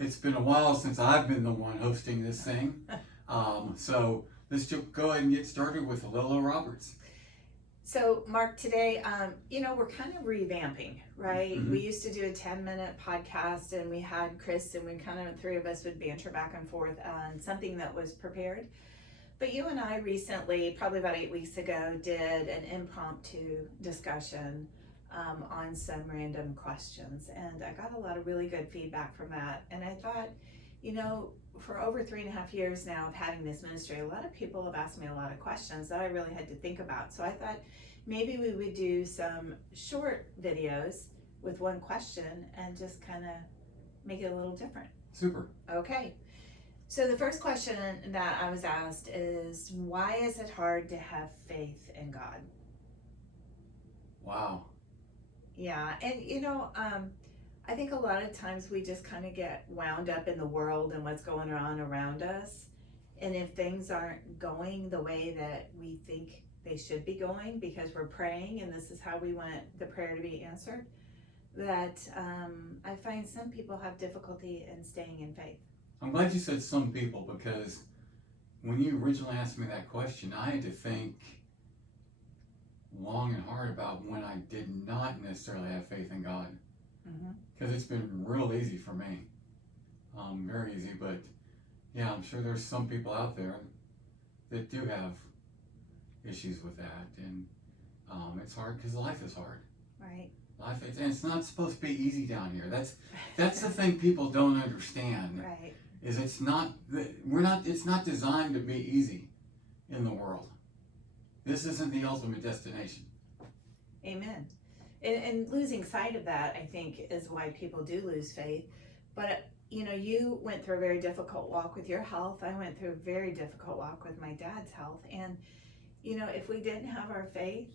It's been a while since I've been the one hosting this thing. So let's just go ahead and get started with LoLo Roberts. So, Mark, today, we're kind of revamping, right? Mhm. We used to do a 10-minute podcast and we had Chris and we kind of, three of us would banter back and forth on something that was prepared. But you and I recently, probably about 8 weeks ago, did an impromptu discussion on some random questions. And I got a lot of really good feedback from that. And I thought, for over 3.5 years now of having this ministry, a lot of people have asked me a lot of questions that I really had to think about. So I thought maybe we would do some short videos with one question and just kind of make it a little different. Super. Okay. So the first question that I was asked is, why is it hard to have faith in God? Wow. Yeah, and I think a lot of times we just kind of get wound up in the world and what's going on around us. And if things aren't going the way that we think they should be going because we're praying and this is how we want the prayer to be answered, that I find some people have difficulty in staying in faith. I'm glad you said some people, because when you originally asked me that question, I had to think long and hard about when I did not necessarily have faith in God. Because it's been real easy for me. Very easy, but yeah, I'm sure there's some people out there that do have issues with that, and it's hard because life is hard. Right. And it's not supposed to be easy down here. That's the thing people don't understand. Right. Is it's not designed to be easy in the world. This isn't the ultimate destination. Amen. And losing sight of that, I think, is why people do lose faith. But you went through a very difficult walk with your health. I went through a very difficult walk with my dad's health. And if we didn't have our faith,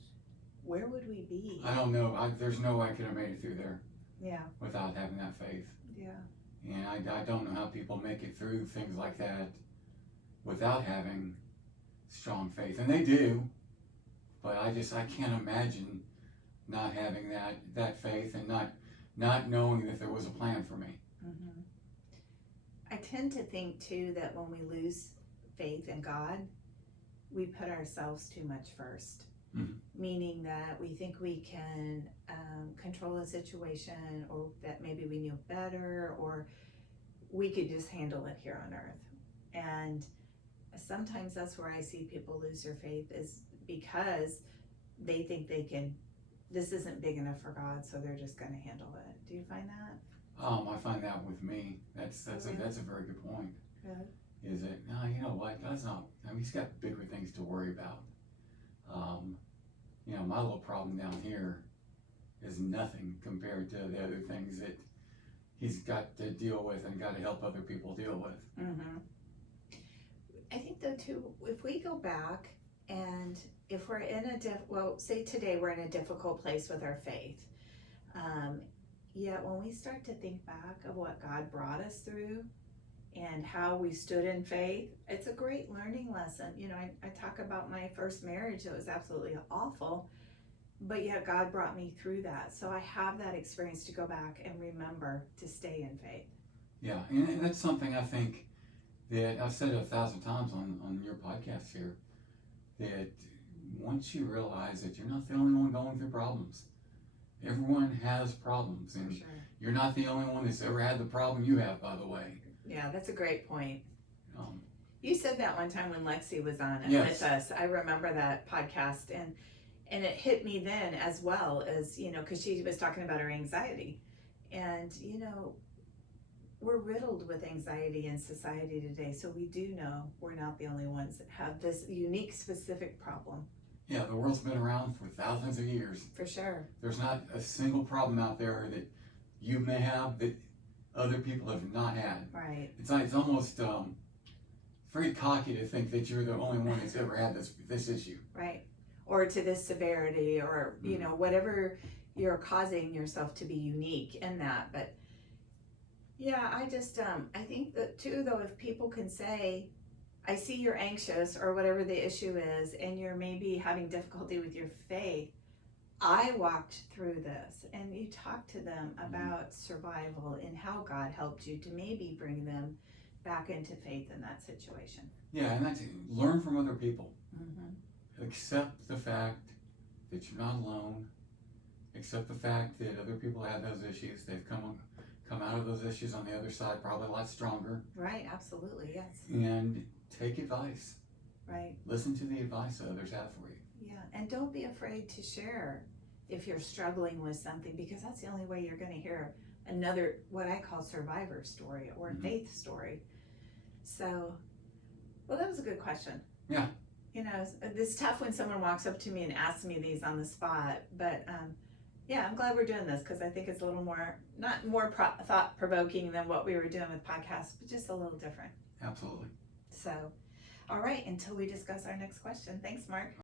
where would we be? I don't know. There's no way I could have made it through there. Yeah. Without having that faith. Yeah. And I don't know how people make it through things like that without having strong faith. And they do, but I can't imagine not having that faith and not knowing that there was a plan for me. Mm-hmm. I tend to think too that when we lose faith in God, we put ourselves too much first. Mm-hmm. Meaning that we think we can control a situation, or that maybe we knew better, or we could just handle it here on earth. And sometimes that's where I see people lose their faith, is because they think this isn't big enough for God, so they're just going to handle it. Do you find that? I find that with me. That's a very good point. Good. Is it? No, you know what? God's not. He's got bigger things to worry about. My little problem down here is nothing compared to the other things that he's got to deal with and got to help other people deal with. Mm-hmm. I think though too, if we go back and if we're in say today we're in a difficult place with our faith, yet when we start to think back of what God brought us through and how we stood in faith, it's a great learning lesson. I talk about my first marriage that was absolutely awful, but yet God brought me through that. So I have that experience to go back and remember to stay in faith. Yeah, and that's something I think that I've said 1,000 times on your podcast here, that once you realize that you're not the only one going through problems. Everyone has problems, and Sure. You're not the only one that's ever had the problem you have, by the way. Yeah, that's a great point. Um, You said that one time when Lexi was on it Yes. with us. I remember that podcast, and it hit me then as well, as because she was talking about her anxiety, and we're riddled with anxiety in society today. So we do know we're not the only ones that have this unique, specific problem. yeah, the world's been around for thousands of years. For sure. There's not a single problem out there that you may have that other people have not had. Right. It's almost very cocky to think that you're the only one that's ever had this issue. Right. Or to this severity, or whatever you're causing yourself to be unique in that. But yeah, I think that too, though, if people can say, I see you're anxious or whatever the issue is, and you're maybe having difficulty with your faith, I walked through this, and you talked to them about survival and how God helped you to maybe bring them back into faith in that situation. Yeah, and that's learn from other people. Mm-hmm. Accept the fact that you're not alone. Accept the fact that other people had those issues. They've come out of those issues on the other side probably a lot stronger. Right, absolutely, yes. And take advice. Right. Listen to the advice that others have for you. Yeah, and don't be afraid to share if you're struggling with something, because that's the only way you're going to hear another, what I call survivor story or faith story. So, well, that was a good question. Yeah. You know, it's tough when someone walks up to me and asks me these on the spot, but yeah, I'm glad we're doing this, because I think it's a little more, not more thought-provoking than what we were doing with podcasts, but just a little different. Absolutely. So, all right, until we discuss our next question. Thanks, Mark.